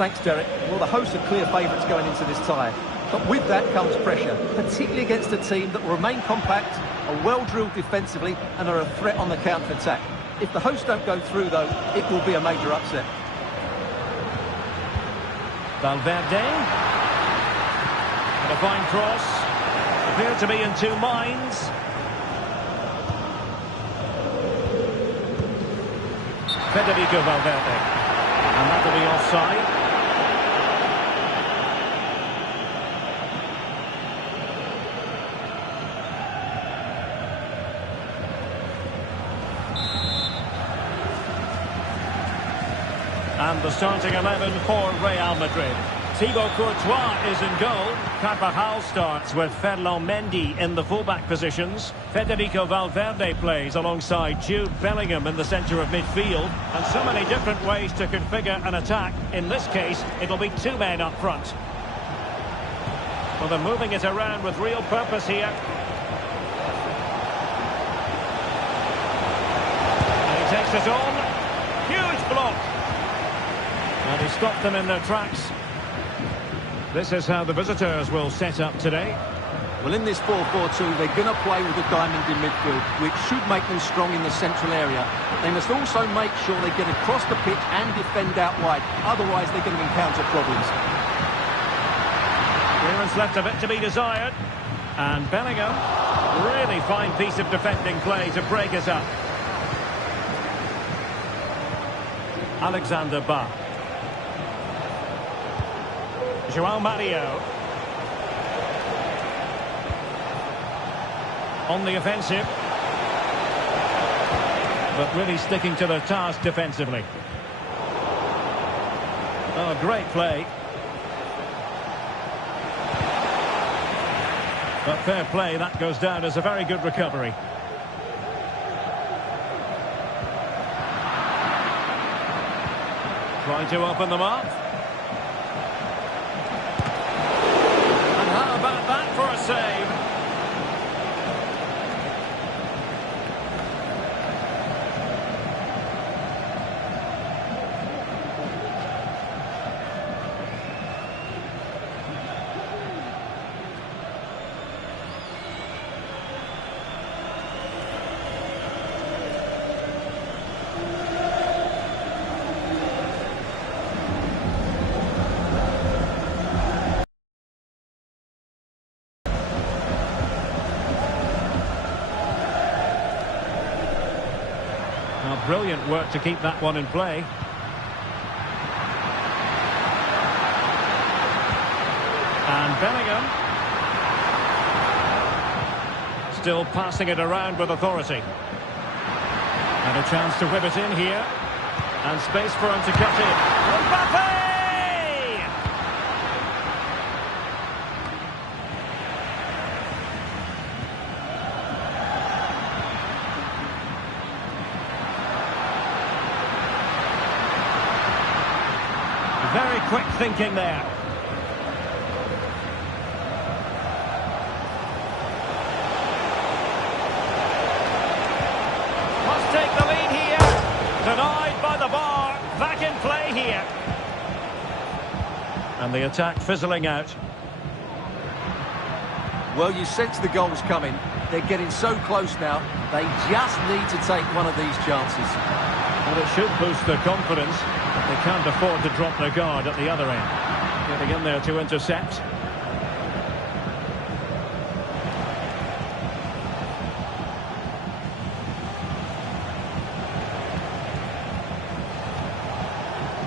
Thanks, Derek. Well, the hosts are clear favourites going into this tie. But with that comes pressure, particularly against a team that will remain compact, are well-drilled defensively and are a threat on the counter-attack. If the hosts don't go through, though, it will be a major upset. Valverde. And a fine cross. Appear to be in two minds. Federico Valverde. And that'll be offside. And the starting 11 for Real Madrid. Thibaut Courtois is in goal. Carvajal starts with Ferland Mendy in the fullback positions. Federico Valverde plays alongside Jude Bellingham in the centre of midfield. And so many different ways to configure an attack. In this case, it'll be two men up front. Well, they're moving it around with real purpose here. And he takes it on. Huge block. And he stopped them in their tracks. This is how the visitors will set up today. Well, in this 4-4-2, they're going to play with a diamond in midfield, which should make them strong in the central area. They must also make sure they get across the pitch and defend out wide. Otherwise, they're going to encounter problems. Clearance left a bit to be desired. And Bellingham, really fine piece of defending play to break us up. Alexander Bach. João Mario. On the offensive. But really sticking to their task defensively. Oh, great play. But fair play, that goes down as a very good recovery. Trying to open them up. For a save. Brilliant work to keep that one in play. And Bellingham. Still passing it around with authority. And a chance to whip it in here. And space for him to cut in. Mbappe! Very quick thinking there. Must take the lead here. Denied by the bar. Back in play here. And the attack fizzling out. Well, you sense the goals coming. They're getting so close now. They just need to take one of these chances. Well, it should boost their confidence. They can't afford to drop their guard at the other end. Getting in there to intercept.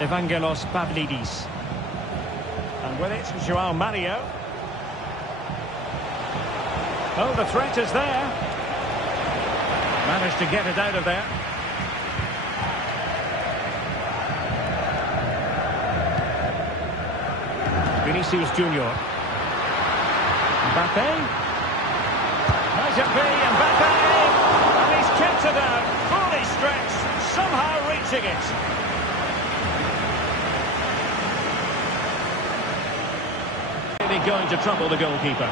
Evangelos Pavlidis. And with it, João Mario. Oh, the threat is there. Managed to get it out of there. Vinicius Junior. Mbappe. Might it be Mbappe? And he's kept it out. Fully stretched. Somehow reaching it. Really going to trouble the goalkeeper.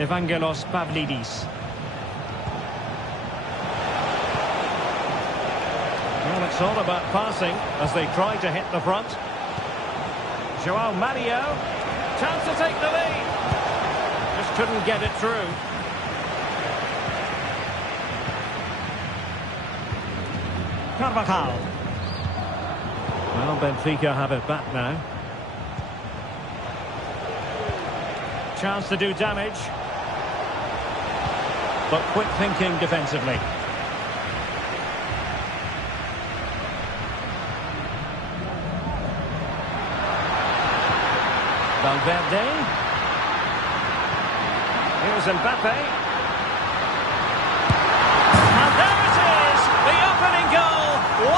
Evangelos Pavlidis. Well, it's all about passing as they try to hit the front. Joao Mario. Chance to take the lead. Just couldn't get it through. Carvajal. Well, Benfica have it back now. Chance to do damage. But quick thinking defensively. Valverde. Here's Mbappe. And there it is! The opening goal! 1-0,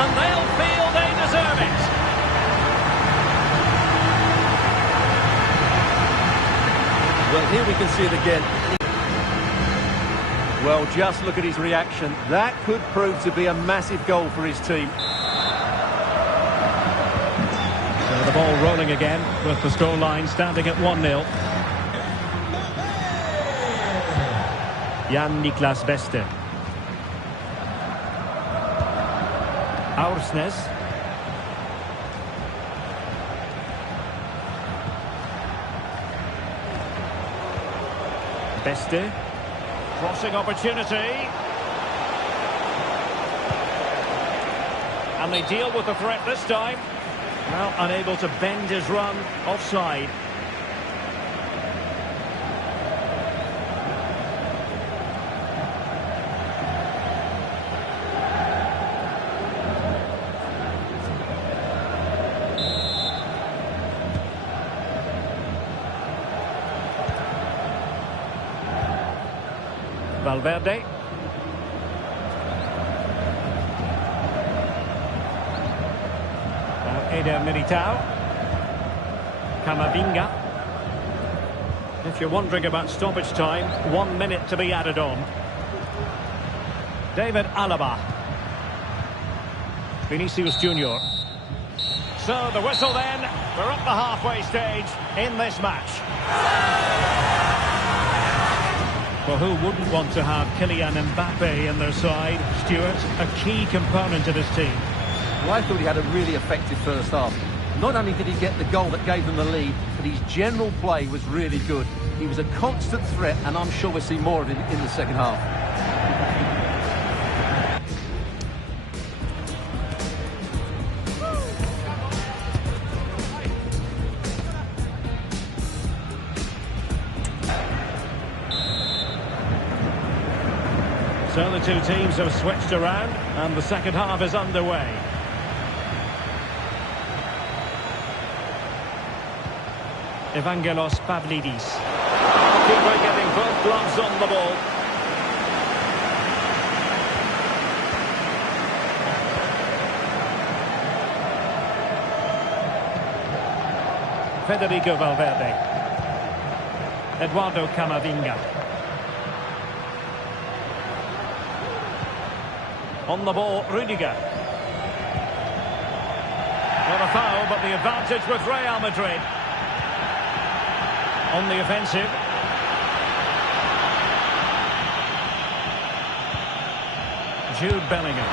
and they'll feel they deserve it. Well, here we can see it again. Well, just look at his reaction. That could prove to be a massive goal for his team. So the ball rolling again with the scoreline standing at 1-0. Jan-Niklas Beste. Aursnes. Beste. Crossing opportunity. And they deal with the threat this time. Well, unable to bend his run offside. Valverde. Now Eder Militao. Camavinga. If you're wondering about stoppage time, 1 minute to be added on. David Alaba. Vinicius Junior. So the whistle then. We're up the halfway stage in this match. Well, who wouldn't want to have Kylian Mbappe in their side? Stuart, a key component of his team. Well, I thought he had a really effective first half. Not only did he get the goal that gave them the lead, but his general play was really good. He was a constant threat, and I'm sure we'll see more of him in the second half. So the two teams have switched around and the second half is underway. Evangelos Pavlidis. Keeper getting both gloves on the ball. Federico Valverde. Eduardo Camavinga. On the ball, Rudiger. Not a foul, but the advantage with Real Madrid. On the offensive. Jude Bellingham.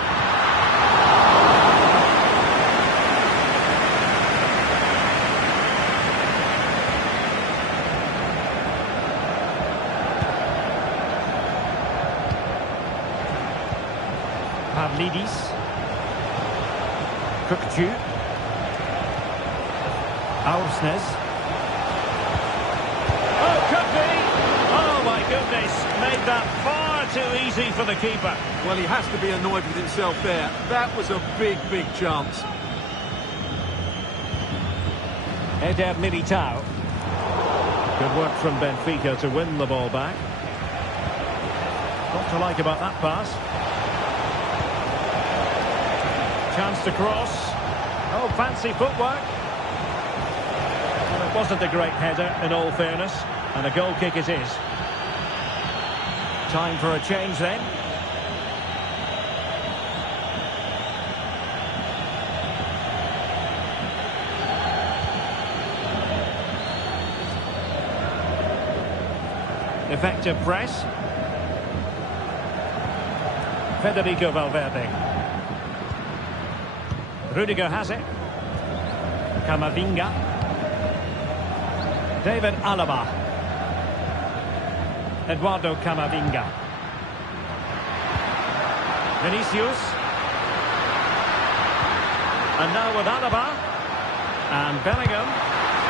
Pavlidis. Courtois. Aursnes. Oh, could be! Oh, my goodness. Made that far too easy for the keeper. Well, he has to be annoyed with himself there. That was a big, big chance. Eder Militao. Good work from Benfica to win the ball back. What to like about that pass? Chance to cross. Oh, fancy footwork. Well, it wasn't a great header, in all fairness. And a goal kick it is. Time for a change then. Effective press. Federico Valverde. Rudiger has it. Camavinga. David Alaba. Eduardo Camavinga. Vinicius. And now with Alaba. And Bellingham.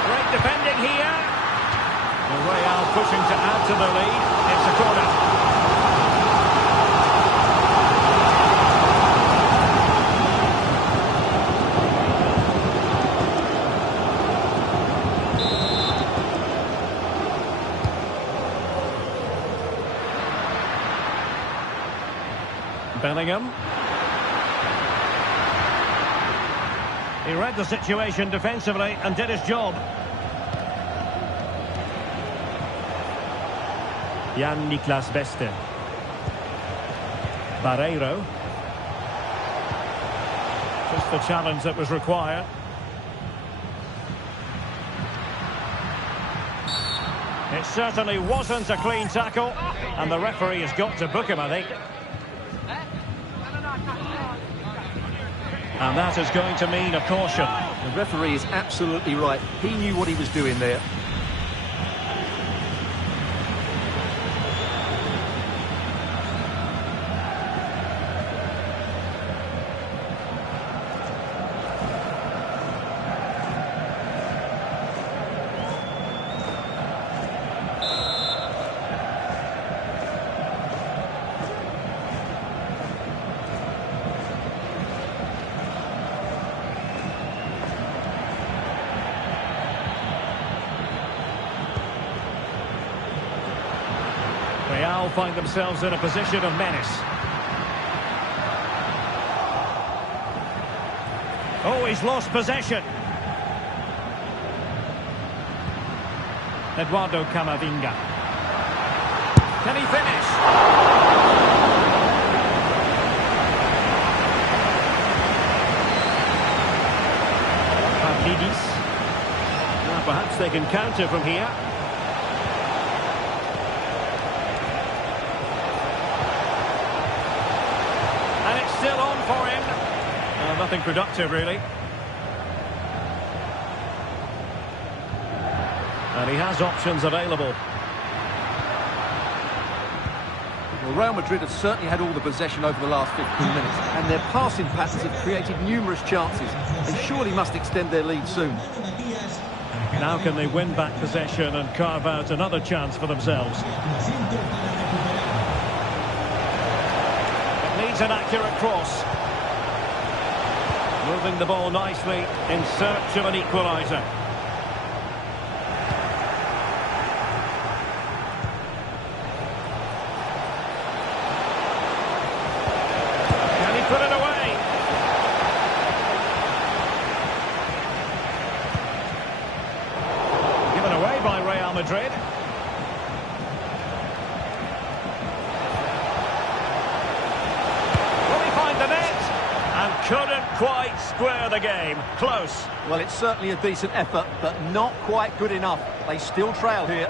Great defending here. Real pushing to add to the lead. It's a corner. Bellingham. He read the situation defensively and did his job. Jan Niklas Beste. Barreiro. Just the challenge that was required. It certainly wasn't a clean tackle, and the referee has got to book him, I think. And that is going to mean a caution. The referee is absolutely right. He knew what he was doing there. Real find themselves in a position of menace. Oh, he's lost possession. Eduardo Camavinga. Can he finish? Pavlidis. Now perhaps they can counter from here. Still on for him. Nothing productive, really. And he has options available. Well, Real Madrid have certainly had all the possession over the last 15 minutes, and their passing patterns have created numerous chances. They surely must extend their lead soon. Now can they win back possession and carve out another chance for themselves? An accurate cross. Moving the ball nicely in search of an equaliser. Can he put it away? Given away by Real Madrid. Couldn't quite square the game. Close. Well, it's certainly a decent effort, but not quite good enough. They still trail here.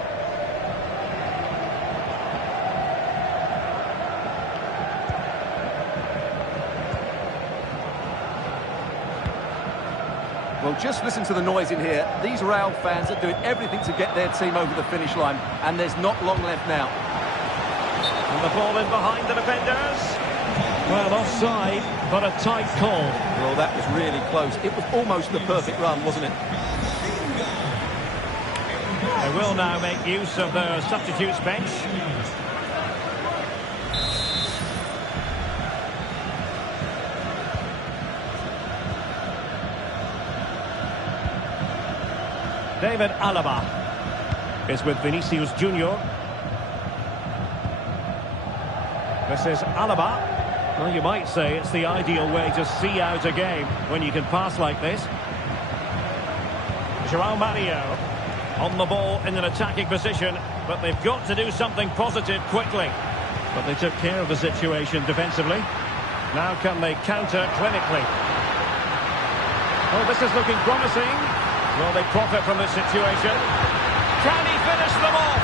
Well, just listen to the noise in here. These Real fans are doing everything to get their team over the finish line, and there's not long left now. And the ball in behind the defenders. Well, offside, but a tight call. Well, that was really close. It was almost the perfect run, wasn't it? They will now make use of their substitutes bench. David Alaba is with Vinicius Junior. This is Alaba. Well, you might say it's the ideal way to see out a game when you can pass like this. João Mario on the ball in an attacking position, but they've got to do something positive quickly. But they took care of the situation defensively. Now can they counter clinically? Oh, this is looking promising. Will they profit from this situation? Can he finish them off?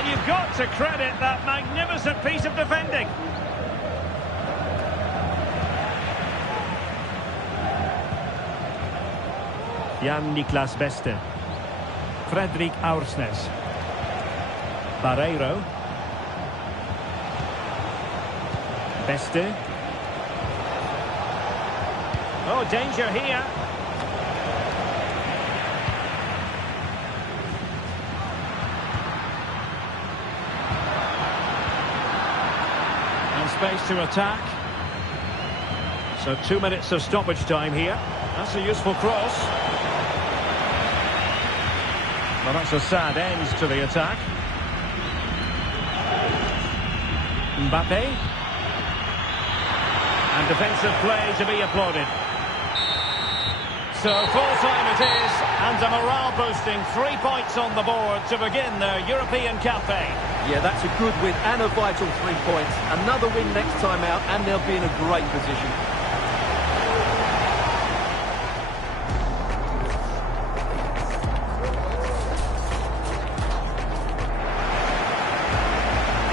And you've got to credit that magnificent piece of defending. Jan-Niklas Beste. Fredrik Aursnes. Barreiro. Beste. Oh, danger here. And space to attack. So 2 minutes of stoppage time here. That's a useful cross. Well, that's a sad end to the attack. Mbappe. And defensive play to be applauded. So full time it is, and a morale-boosting 3 points on the board to begin their European campaign. Yeah, that's a good win and a vital 3 points. Another win next time out, and they'll be in a great position.